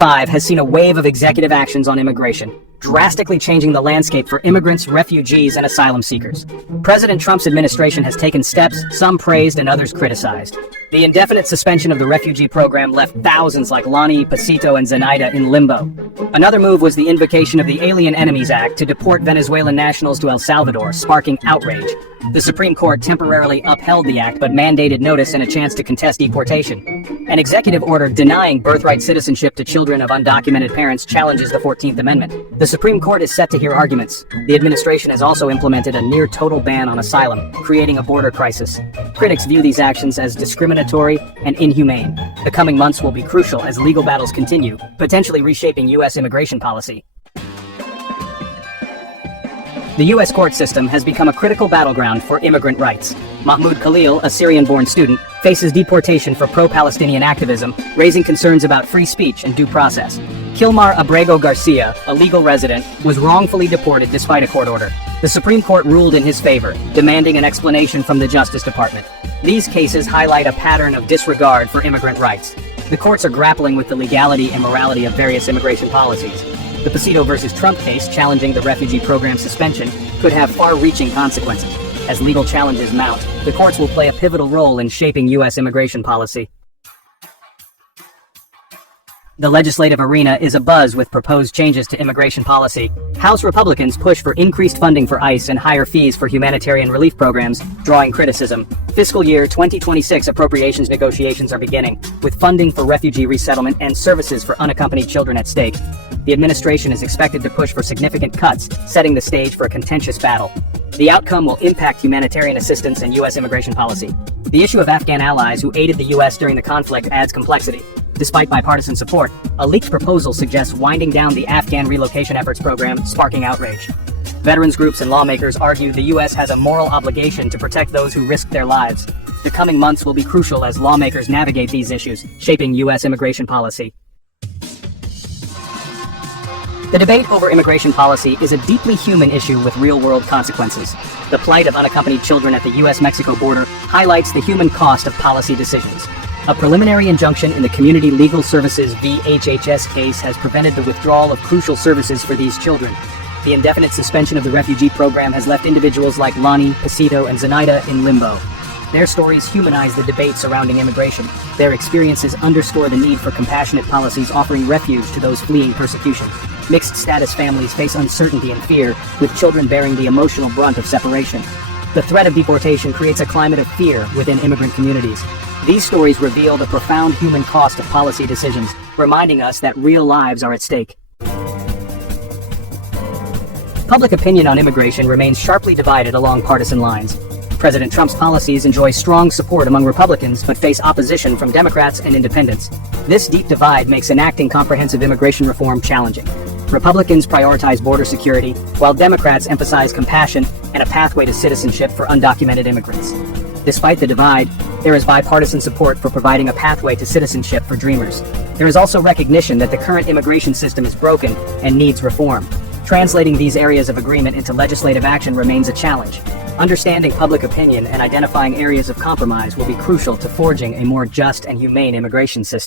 2025 has seen a wave of executive actions on immigration, drastically changing the landscape for immigrants, refugees, and asylum seekers. President Trump's administration has taken steps, some praised and others criticized. The indefinite suspension of the refugee program left thousands like Lonnie, Pasito, and Zenaida in limbo. Another move was the invocation of the Alien Enemies Act to deport Venezuelan nationals to El Salvador, sparking outrage. The Supreme Court temporarily upheld the act but mandated notice and a chance to contest deportation. An executive order denying birthright citizenship to children of undocumented parents challenges the 14th Amendment. The Supreme Court is set to hear arguments. The administration has also implemented a near-total ban on asylum, creating a border crisis. Critics view these actions as discriminatory and inhumane. The coming months will be crucial as legal battles continue, potentially reshaping U.S. immigration policy. The U.S. court system has become a critical battleground for immigrant rights. Mahmoud Khalil, a Syrian-born student, faces deportation for pro-Palestinian activism, raising concerns about free speech and due process. Kilmar Abrego Garcia, a legal resident, was wrongfully deported despite a court order. The Supreme Court ruled in his favor, demanding an explanation from the Justice Department. These cases highlight a pattern of disregard for immigrant rights. The courts are grappling with the legality and morality of various immigration policies. The Pasito versus Trump case challenging the refugee program suspension could have far-reaching consequences. As legal challenges mount, the courts will play a pivotal role in shaping U.S. immigration policy. The legislative arena is abuzz with proposed changes to immigration policy. House Republicans push for increased funding for ICE and higher fees for humanitarian relief programs, drawing criticism. Fiscal year 2026 appropriations negotiations are beginning, with funding for refugee resettlement and services for unaccompanied children at stake. The administration is expected to push for significant cuts, setting the stage for a contentious battle. The outcome will impact humanitarian assistance and U.S. immigration policy. The issue of Afghan allies who aided the U.S. during the conflict adds complexity. Despite bipartisan support, a leaked proposal suggests winding down the Afghan Relocation Efforts program, sparking outrage. Veterans groups and lawmakers argue the U.S. has a moral obligation to protect those who risk their lives. The coming months will be crucial as lawmakers navigate these issues, shaping U.S. immigration policy. The debate over immigration policy is a deeply human issue with real-world consequences. The plight of unaccompanied children at the U.S.-Mexico border highlights the human cost of policy decisions. A preliminary injunction in the Community Legal Services v. HHS case has prevented the withdrawal of crucial services for these children. The indefinite suspension of the refugee program has left individuals like Lonnie, Pasito, and Zenaida in limbo. Their stories humanize the debate surrounding immigration. Their experiences underscore the need for compassionate policies offering refuge to those fleeing persecution. Mixed-status families face uncertainty and fear, with children bearing the emotional brunt of separation. The threat of deportation creates a climate of fear within immigrant communities. These stories reveal the profound human cost of policy decisions, reminding us that real lives are at stake. Public opinion on immigration remains sharply divided along partisan lines. President Trump's policies enjoy strong support among Republicans but face opposition from Democrats and independents. This deep divide makes enacting comprehensive immigration reform challenging. Republicans prioritize border security, while Democrats emphasize compassion and a pathway to citizenship for undocumented immigrants. Despite the divide, there is bipartisan support for providing a pathway to citizenship for dreamers. There is also recognition that the current immigration system is broken and needs reform. Translating these areas of agreement into legislative action remains a challenge. Understanding public opinion and identifying areas of compromise will be crucial to forging a more just and humane immigration system.